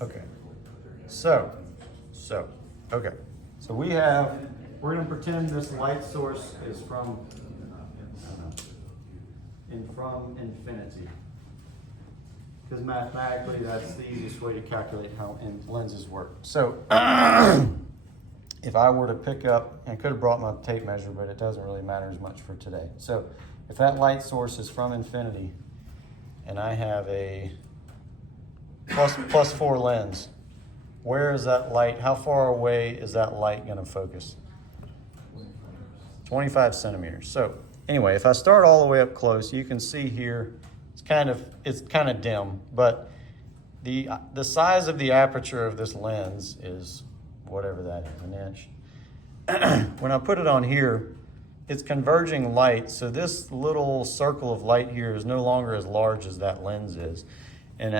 Okay. Okay. So we're going to pretend this light source is from infinity. Because mathematically, that's the easiest way to calculate how lenses work. So if I were to pick up, and I could have brought my tape measure, but it doesn't really matter as much for today. So if that light source is from infinity, and I have a plus 4 lens, where is that light? How far away is that light going to focus? 25 centimeters. So anyway, if I start all the way up close, you can see here it's kind of dim, but the size of the aperture of this lens is whatever that is, an inch. When I put it on here, it's converging light, so this little circle of light here is no longer as large as that lens is. And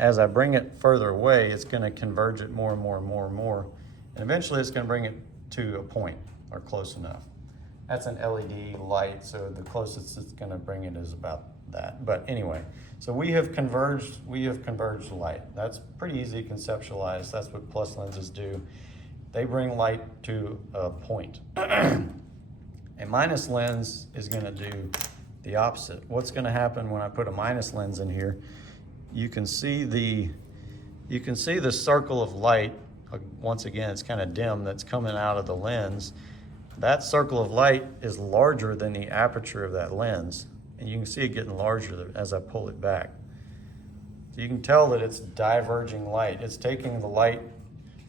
as I bring it further away, it's going to converge it more and more and more and more. And eventually it's going to bring it to a point, or close enough. That's an LED light, so the closest it's going to bring it is about that. But anyway, so we have converged light. That's pretty easy to conceptualize. That's what plus lenses do. They bring light to a point. A minus lens is going to do the opposite. What's going to happen when I put a minus lens in here? You can see the circle of light. Once again, it's kind of dim, that's coming out of the lens. That circle of light is larger than the aperture of that lens, and you can see it getting larger as I pull it back. So you can tell that it's diverging light. It's taking the light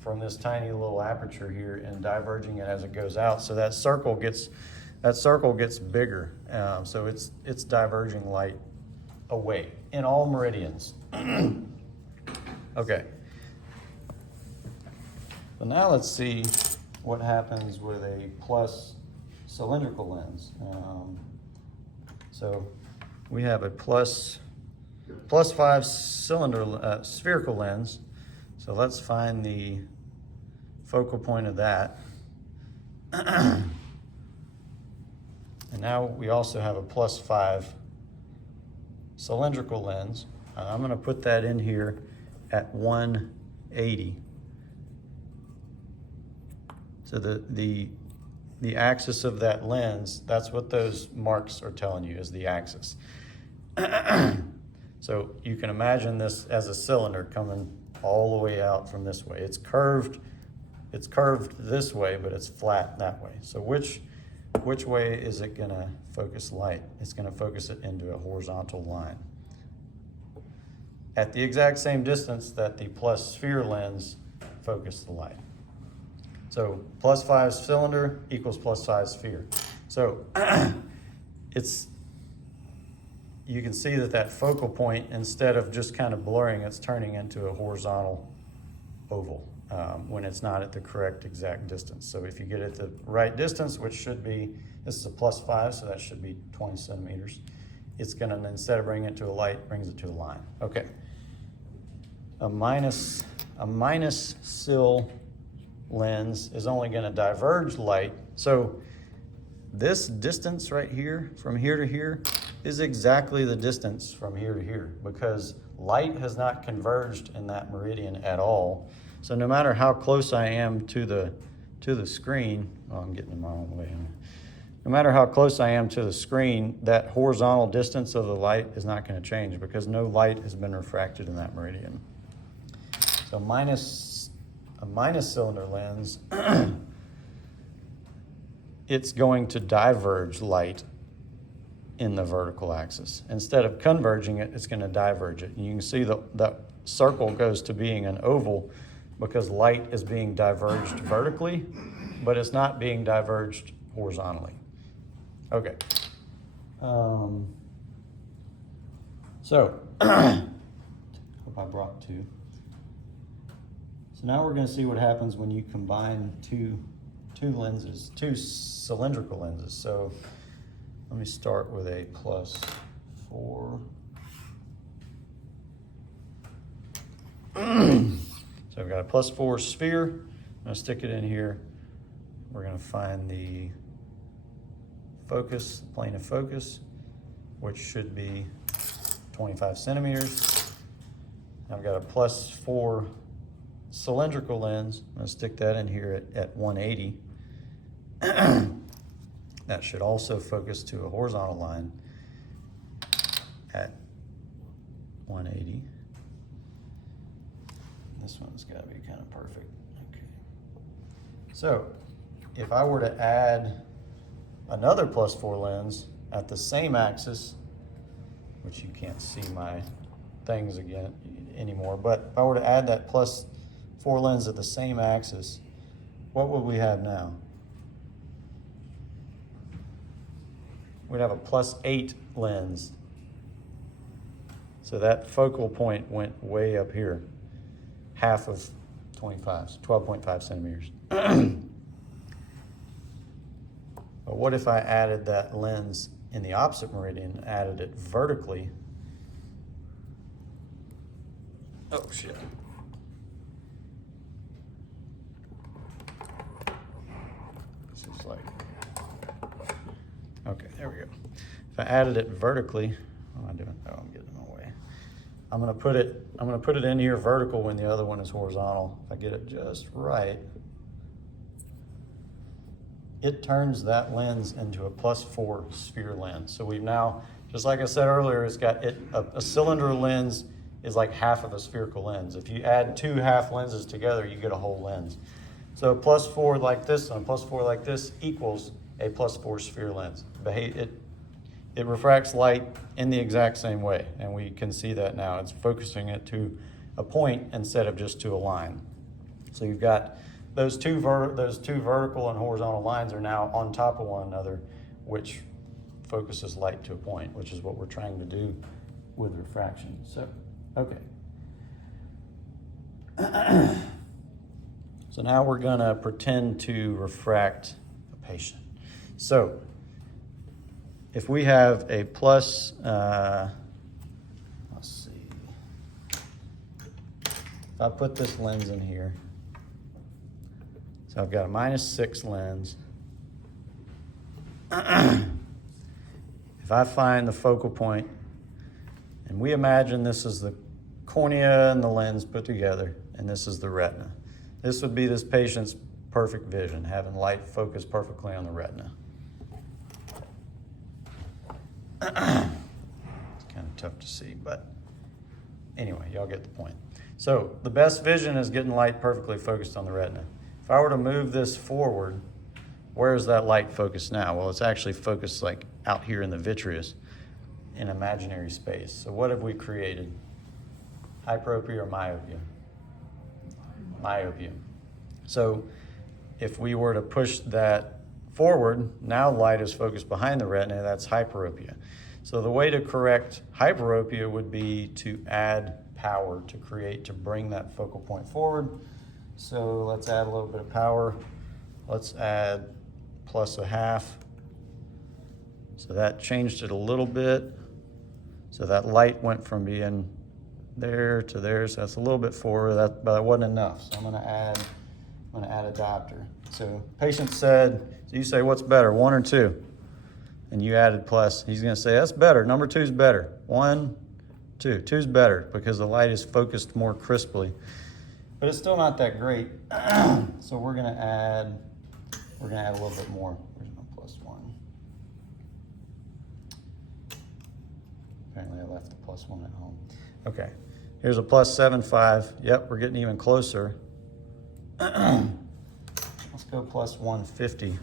from this tiny little aperture here and diverging it as it goes out. So that circle gets bigger. So it's diverging light away in all meridians. Okay. So now let's see what happens with a plus cylindrical lens. So we have a plus 5 cylinder spherical lens. So let's find the focal point of that. And now we also have a plus 5 cylindrical lens. I'm going to put that in here at 180. So the axis of that lens, that's what those marks are telling you is the axis. So you can imagine this as a cylinder coming all the way out from this way. It's curved this way, but it's flat that way. So which way is it going to focus light? It's going to focus it into a horizontal line at the exact same distance that the plus sphere lens focused the light. So plus 5 cylinder equals plus 5 sphere. So you can see that focal point, instead of just kind of blurring, it's turning into a horizontal oval when it's not at the correct exact distance. So if you get it the right distance, which should be, this is a plus 5, so that should be 20 centimeters. It's going to, instead of bringing it to a light, brings it to a line. Okay. A minus cyl lens is only going to diverge light. So this distance right here, from here to here, is exactly the distance from here to here, because light has not converged in that meridian at all. So no matter how close I am to the screen, oh, I'm getting in my own way. No matter how close I am to the screen, that horizontal distance of the light is not going to change, because no light has been refracted in that meridian. So a minus cylinder lens, it's going to diverge light in the vertical axis. Instead of converging it, it's going to diverge it. And you can see that circle goes to being an oval because light is being diverged vertically, but it's not being diverged horizontally. Okay. So, hope I brought two. So now we're going to see what happens when you combine two lenses, two cylindrical lenses. So let me start with a plus 4. So I've got a plus 4 sphere. I'm going to stick it in here. We're going to find the focus, plane of focus, which should be 25 centimeters. I've got a plus 4 cylindrical lens. I'm gonna stick that in here at 180. That should also focus to a horizontal line at 180. This one's gotta be kind of perfect. Okay. So if I were to add another +4 lens at the same axis, which you can't see my things again anymore, but if I were to add that +4 lens at the same axis, what would we have now? We'd have a +8 lens. So that focal point went way up here, half of 25, so 12.5 centimeters. But what if I added that lens in the opposite meridian, added it vertically? Oh shit. This is like, okay, there we go. If I added it vertically, what am I doing? Oh, I'm getting in my way. I'm gonna put it in here vertical when the other one is horizontal. If I get it just right, it turns that lens into a +4 sphere lens. So we've now, just like I said earlier, it's got a cylinder lens is like half of a spherical lens. If you add two half lenses together, you get a whole lens. So a +4 like this and a +4 like this equals a +4 sphere lens. It refracts light in the exact same way, and we can see that now. It's focusing it to a point instead of just to a line. So you've got those two vertical and horizontal lines are now on top of one another, which focuses light to a point, which is what we're trying to do with refraction. So, okay. So now we're gonna pretend to refract a patient. So if we have a let's see, if I put this lens in here, so I've got a -6 lens. If I find the focal point, and we imagine this is the cornea and the lens put together, and this is the retina. This would be this patient's perfect vision, having light focus perfectly on the retina. It's kind of tough to see, but anyway, y'all get the point. So the best vision is getting light perfectly focused on the retina. If I were to move this forward, where is that light focused now? Well, it's actually focused like out here in the vitreous in imaginary space. So what have we created? Hyperopia or myopia? Myopia. So if we were to push that forward, now light is focused behind the retina, that's hyperopia. So the way to correct hyperopia would be to add power to bring that focal point forward. So let's add a little bit of power. Let's add +0.5. So that changed it a little bit. So that light went from being there to there, so that's a little bit forward, but that wasn't enough. So I'm gonna add a diopter. So patient said, so you say, what's better, 1 or 2? And you added plus, he's gonna say, that's better, number 2 is better. 1, 2, 2 is better because the light is focused more crisply. But it's still not that great. So we're gonna add a little bit more. Where's my +1? Apparently I left the +1 at home. Okay, here's a +7.5. Yep, we're getting even closer. Let's go +150.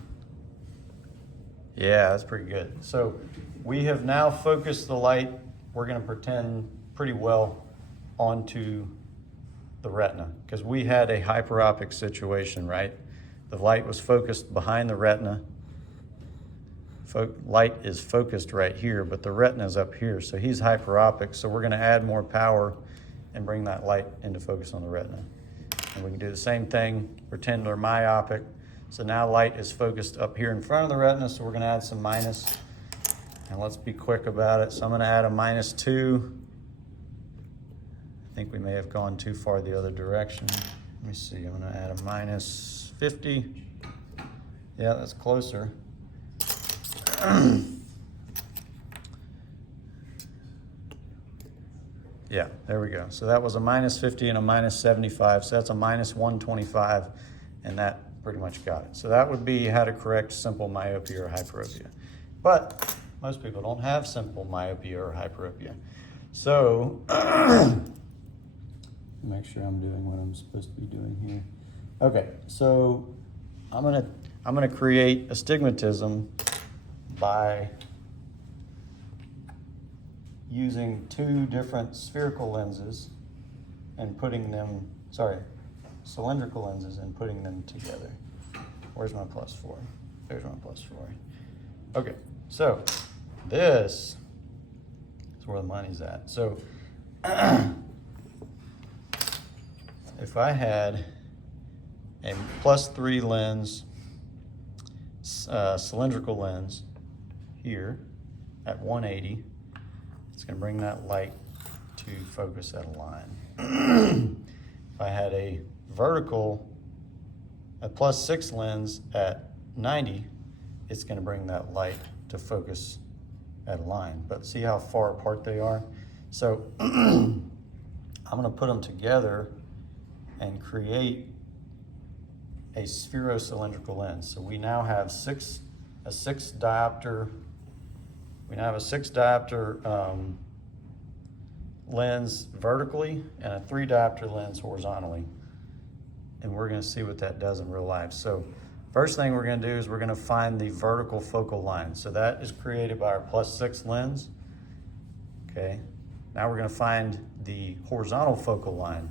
Yeah, that's pretty good. So we have now focused the light, we're gonna pretend pretty well onto the retina, because we had a hyperopic situation, right? The light was focused behind the retina. Light is focused right here, but the retina is up here, so he's hyperopic, so we're gonna add more power and bring that light into focus on the retina. And we can do the same thing, pretend they're myopic. So now light is focused up here in front of the retina, so we're gonna add some minus, and let's be quick about it. So I'm gonna add a -2. I think we may have gone too far the other direction. Let me see, I'm gonna add a -50. Yeah, that's closer. Yeah, there we go. So that was a minus 50 and a minus 75. So that's a minus 125, and that pretty much got it. So that would be how to correct simple myopia or hyperopia. But most people don't have simple myopia or hyperopia. So make sure I'm doing what I'm supposed to be doing here. Okay, so I'm gonna create astigmatism by using two different spherical lenses and putting them, cylindrical lenses and putting them together. Where's my +4? There's my +4. Okay, so this is where the money's at. So if I had a +3 lens, cylindrical lens here at 180, it's going to bring that light to focus at a line. If I had a vertical, a +6 lens at 90, it's going to bring that light to focus at a line. But see how far apart they are? So I'm going to put them together and create a spherocylindrical lens. So we now have a six diopter lens vertically and a 3 diopter lens horizontally. And we're going to see what that does in real life. So first thing we're going to do is we're going to find the vertical focal line. So that is created by our +6 lens. Okay. Now we're going to find the horizontal focal line.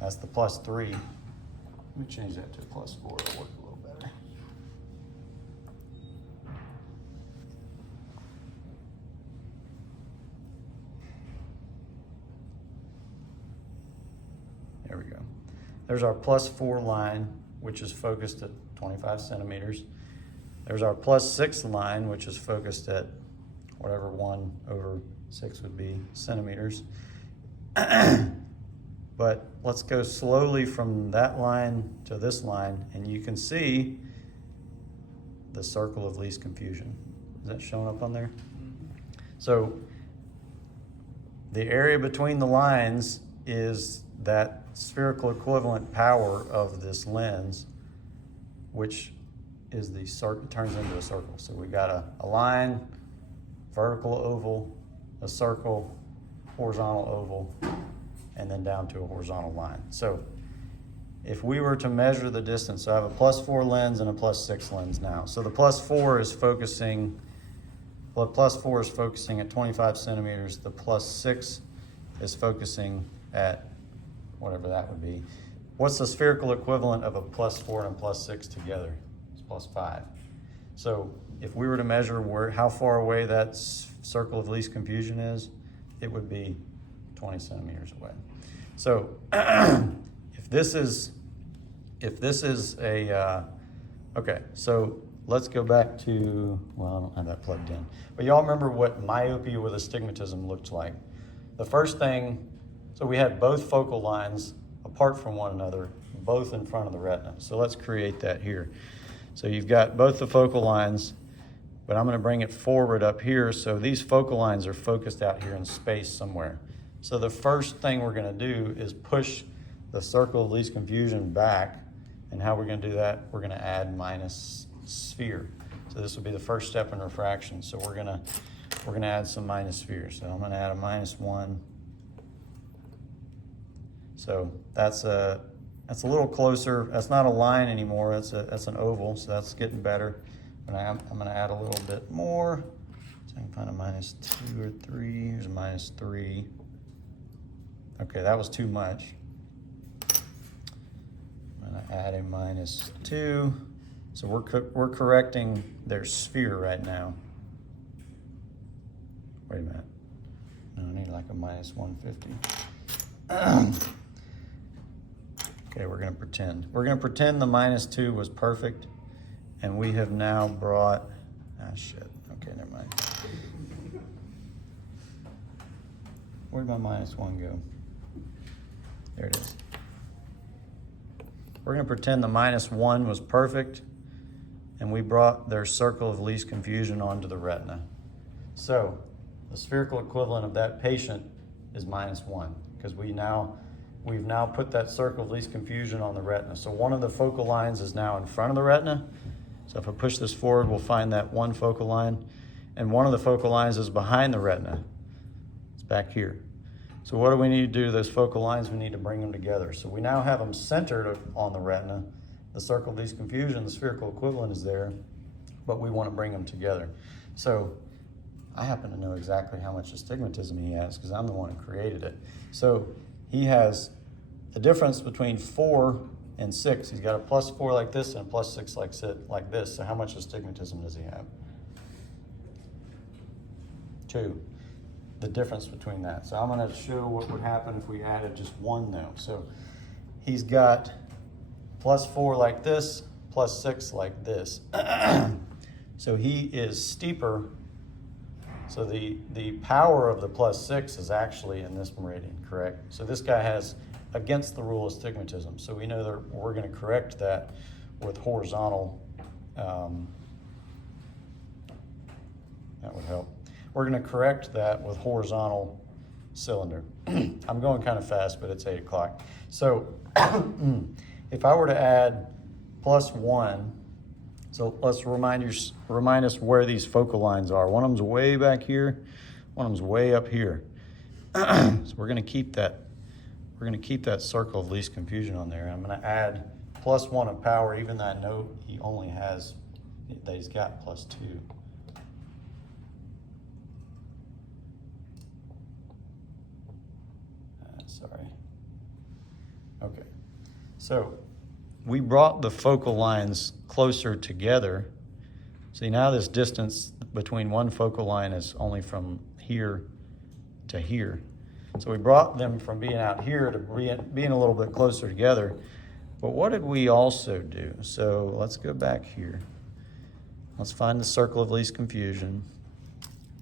That's the +3. Let me change that to a +4. It'll work a little better. There we go. There's our +4 line, which is focused at 25 centimeters. There's our +6 line, which is focused at whatever 1/6 would be centimeters. But let's go slowly from that line to this line, and you can see the circle of least confusion. Is that showing up on there? So the area between the lines is that spherical equivalent power of this lens, which is the circle, turns into a circle. So we got a line, vertical oval, a circle, horizontal oval, and then down to a horizontal line. So if we were to measure the distance, so I have a +4 lens and a +6 lens now. So the +4 is focusing, well, +4 is focusing at 25 centimeters. The +6 is focusing at whatever that would be. What's the spherical equivalent of a +4 and a +6 together? It's +5. So if we were to measure how far away that circle of least confusion is, it would be 20 centimeters away. So if this is a, okay, so let's go back to, well, I don't have that plugged in. But y'all remember what myopia with astigmatism looked like. The first thing, so we had both focal lines apart from one another, both in front of the retina. So let's create that here. So you've got both the focal lines, but I'm going to bring it forward up here. So these focal lines are focused out here in space somewhere. So the first thing we're going to do is push the circle of least confusion back. And how we're going to do that? We're going to add minus sphere. So this will be the first step in refraction. So we're going to add some minus sphere. So I'm going to add a -1. So that's a little closer. That's not a line anymore. That's an oval. So that's getting better. But I'm going to add a little bit more. So I can find a -2 or 3. Here's a -3. Okay, that was too much. I'm going to add a -2. So we're correcting their sphere right now. Wait a minute. No, I need like a -150. Okay, we're going to pretend. We're going to pretend the -2 was perfect, and we have now brought, shit. Okay, never mind. Where'd my -1 go? There it is. We're going to pretend the -1 was perfect, and we brought their circle of least confusion onto the retina. So the spherical equivalent of that patient is -1, because we've now put that circle of least confusion on the retina. So one of the focal lines is now in front of the retina. So if I push this forward, we'll find that one focal line. And one of the focal lines is behind the retina. It's back here. So what do we need to do to those focal lines? We need to bring them together. So we now have them centered on the retina. The circle of least confusion, the spherical equivalent is there, but we want to bring them together. So I happen to know exactly how much astigmatism he has because I'm the one who created it. So he has the difference between 4 and 6. He's got a +4 like this and a +6 like this. So how much astigmatism does he have? 2. The difference between that. So I'm going to show what would happen if we added just 1 though. So he's got +4 like this, +6 like this. So he is steeper. So the power of the +6 is actually in this meridian, correct? So this guy has against the rule astigmatism. So we know that we're going to correct that with horizontal. That would help. We're going to correct that with horizontal cylinder. I'm going kind of fast, but it's 8 o'clock. So if I were to add +1, so let's remind us where these focal lines are. One of them's way back here, one of them's way up here. So we're going to keep that. We're going to keep that circle of least confusion on there. I'm going to add +1 of power, even though I know he only has that he's got +2. Sorry. Okay. So we brought the focal lines closer together. See, now this distance between one focal line is only from here to here. So we brought them from being out here to being a little bit closer together. But what did we also do? So let's go back here. Let's find the circle of least confusion.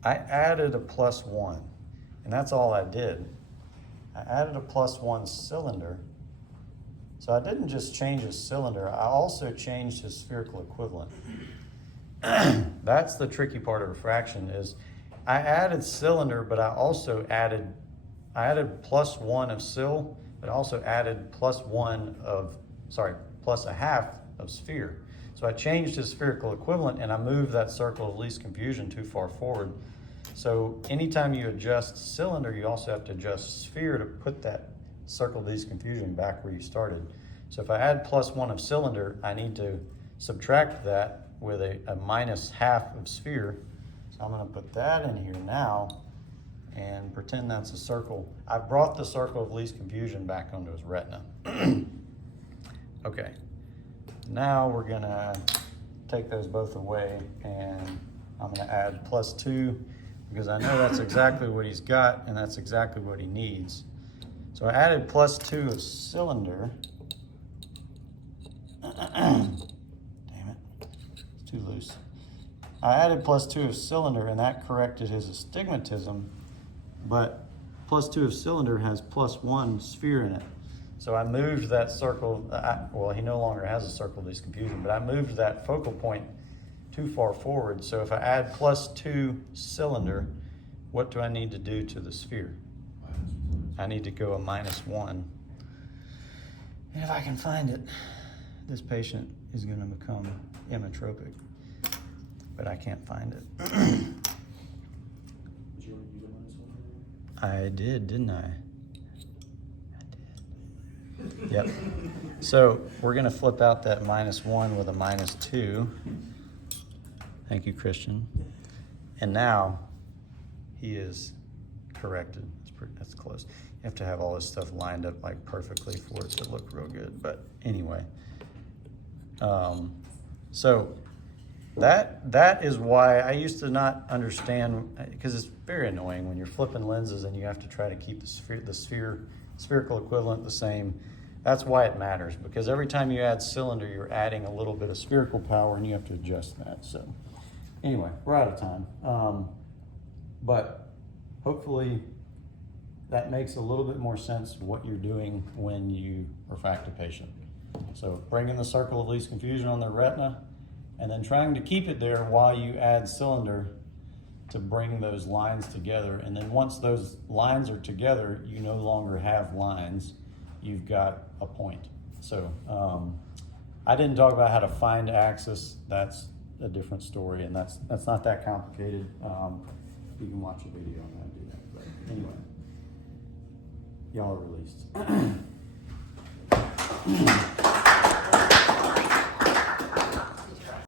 I added a +1, and that's all I did. I added a +1 cylinder. So I didn't just change his cylinder, I also changed his spherical equivalent. That's the tricky part of refraction is I added cylinder, but I also added +1 of sil, but I also added +1 of, +1/2 of sphere. So I changed his spherical equivalent and I moved that circle of least confusion too far forward. So anytime you adjust cylinder, you also have to adjust sphere to put that circle of least confusion back where you started. So if I add +1 of cylinder, I need to subtract that with a -1/2 of sphere. So I'm going to put that in here now and pretend that's a circle. I brought the circle of least confusion back onto his retina. Okay, now we're going to take those both away and I'm going to add +2 because I know that's exactly what he's got and that's exactly what he needs. So I added +2 of cylinder. Damn it, it's too loose. I added +2 of cylinder and that corrected his astigmatism, but +2 of cylinder has +1 sphere in it. So I moved that circle, well, he no longer has a circle of least confusion, but I moved that focal point too far forward. So if I add +2 cylinder, what do I need to do to the sphere? I need to go a -1. And if I can find it, this patient is going to become emmetropic, but I can't find it. I did, didn't I? I did. Yep. So we're going to flip out that -1 with a -2. Thank you, Christian. And now he is corrected. That's close. You have to have all this stuff lined up like perfectly for it to look real good. But anyway, so that is why I used to not understand, because it's very annoying when you're flipping lenses and you have to try to keep the spherical equivalent the same. That's why it matters, because every time you add cylinder, you're adding a little bit of spherical power and you have to adjust that. So anyway, we're out of time. But hopefully that makes a little bit more sense of what you're doing when you refract a patient. So bringing the circle of least confusion on their retina and then trying to keep it there while you add cylinder to bring those lines together. And then once those lines are together, you no longer have lines, you've got a point. So I didn't talk about how to find axis. That's a different story, and that's not that complicated. You can watch a video on how to do that. But anyway, y'all are released.